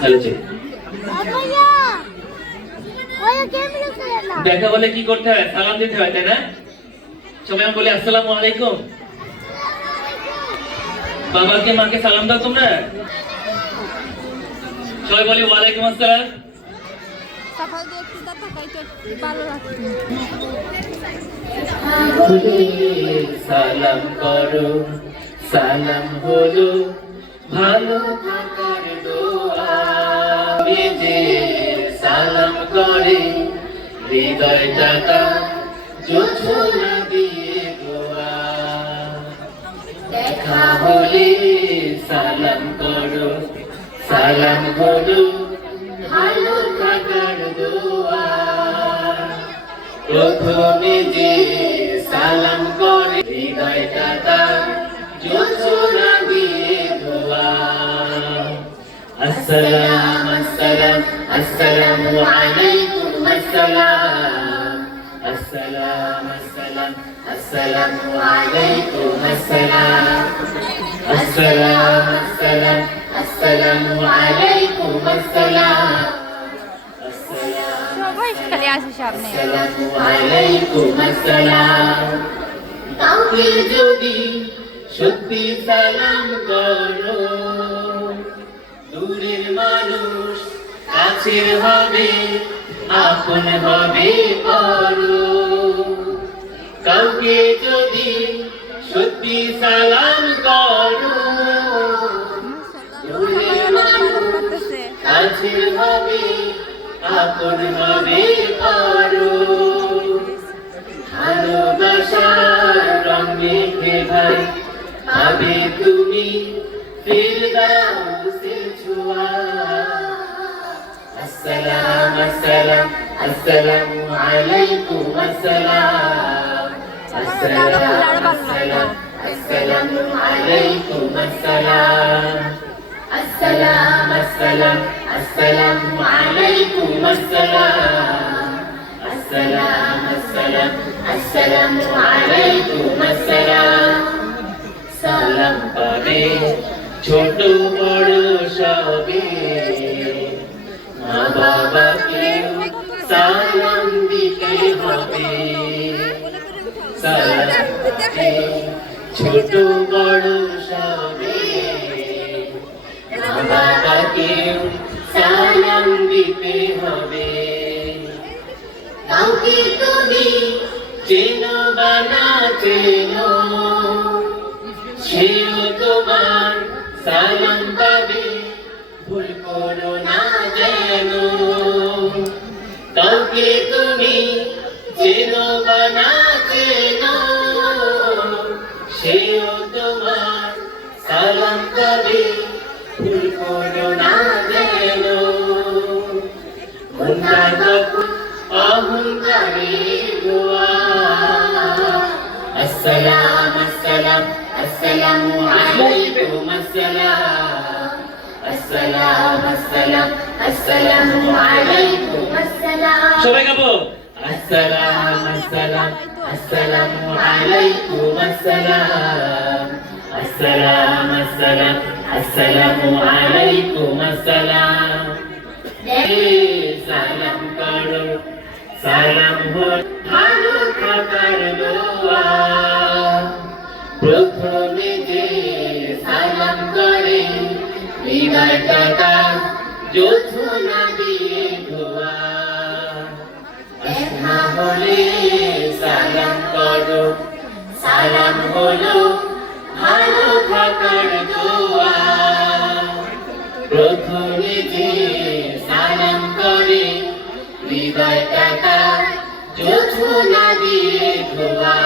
ভালো ছিল। দেখা বলে কি করতে হয়? সালাম দিতে হয়, তাই না? সবাই বলে আসসালামু আলাইকুম। বাবাকে মাকে সালাম দাও তোমরা? সবাই বলি ওয়ালাইকুম আসসালাম। সালাম করো, সালাম হলো ভালো থাকার দোয়া। যে সালাম করে হৃদয়টা জোছনা দিয়ে দোয়া। দেখা হলে সালাম করো, সালাম হলো ভালো থাকার দোয়া। প্রথমে যে সালাম করে হৃদয়টা জোছনা দিয়ে দোয়া। আসসালাম আসসালাম আসসালামু আলাইকুম আসসালাম। আসসালাম আসসালাম আসসালামু আলাইকুম আসসালাম। আসসালাম আসসালাম আসসালামু আলাইকুম আসসালাম। আসসালামু আলাইকুম আসসালাম। কাউকে যদি সত্যি সালাম করো, দূরের মানুষ কাছের হবে, আপন হবে পরো। কাউকে যদি সত্যি সালাম করো, দূরের মানুষ কাছের হবে, আপন হবে পরো। ভালোবাসার রং মেখে ভাই পাবে তুমি ফিরদাউসের ছোঁয়া। আসসালাম আসসালাম আসসালামু আলাইকুম আসসালাম। আসসালাম আসসালাম আসসালামু আলাইকুম আসসালাম। আসসালাম আসসালাম আসসালামু আলাইকুম আসসালাম। আসসালাম আসসালাম আসসালামু আলাইকুম আসসালাম। সালাম পাবে ছোট বড় সবে, মা বাবাকে সালাম দিতে হবে। সালাম পাবে ছোট বড় সবে, মা বাবাকে সালাম দিতে হবে। কাউকে তুমি চেনো বা না চেনো, সেও তোমার সালাম পাবে, ভুল করো না যেন। কাউকে তুমি চেনো বা না চেনো, সেও তোমার সালাম পাবে, ভুল করো না যেন। মনটা তখন অহংকারে গোয়া। আসসালাম আসসালাম আসসালামু আলাইকুম আসসালাম। আসসালাম আসসালাম আসসালামু আলাইকুম আসসালাম। সবাই গাবো। আসসালাম আসসালাম আসসালামু আলাইকুম আসসালাম। আসসালাম আসসালাম আসসালামু আলাইকুম আসসালাম। সালাম করো, সালাম হল ভালো থাকার দোয়া। প্রথমে যে সালাম করে হৃদয়টা জোছনা দিয়ে ধোয়া। দেখা হলে সালাম করো, সালাম হলো ভালো থাকার দোয়া। প্রথমে যে সালাম করে হৃদয়টা জোছনা দিয়ে ধোয়া।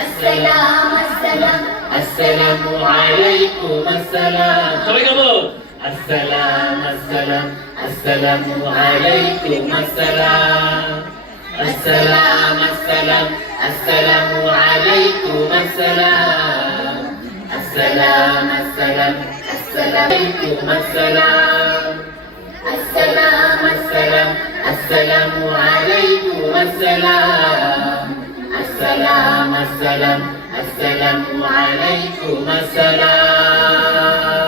আসসালাম আসসালাম আসসালামু আলাইকুম আসসালাম। সবাই গাবো। আসসালাম আসসালাম আসসালামু আলাইকুম আসসালাম। আসসালাম আসসালাম আসসালামু আলাইকুম আসসালাম। আসসালাম আসসালাম আসসালামু আসসালাম। আসসালাম আসসালাম আসসালামু আলাইকুম আসসালাম। আসসালাম আসসালাম আসসালামু আলাইকুম আসসালাম।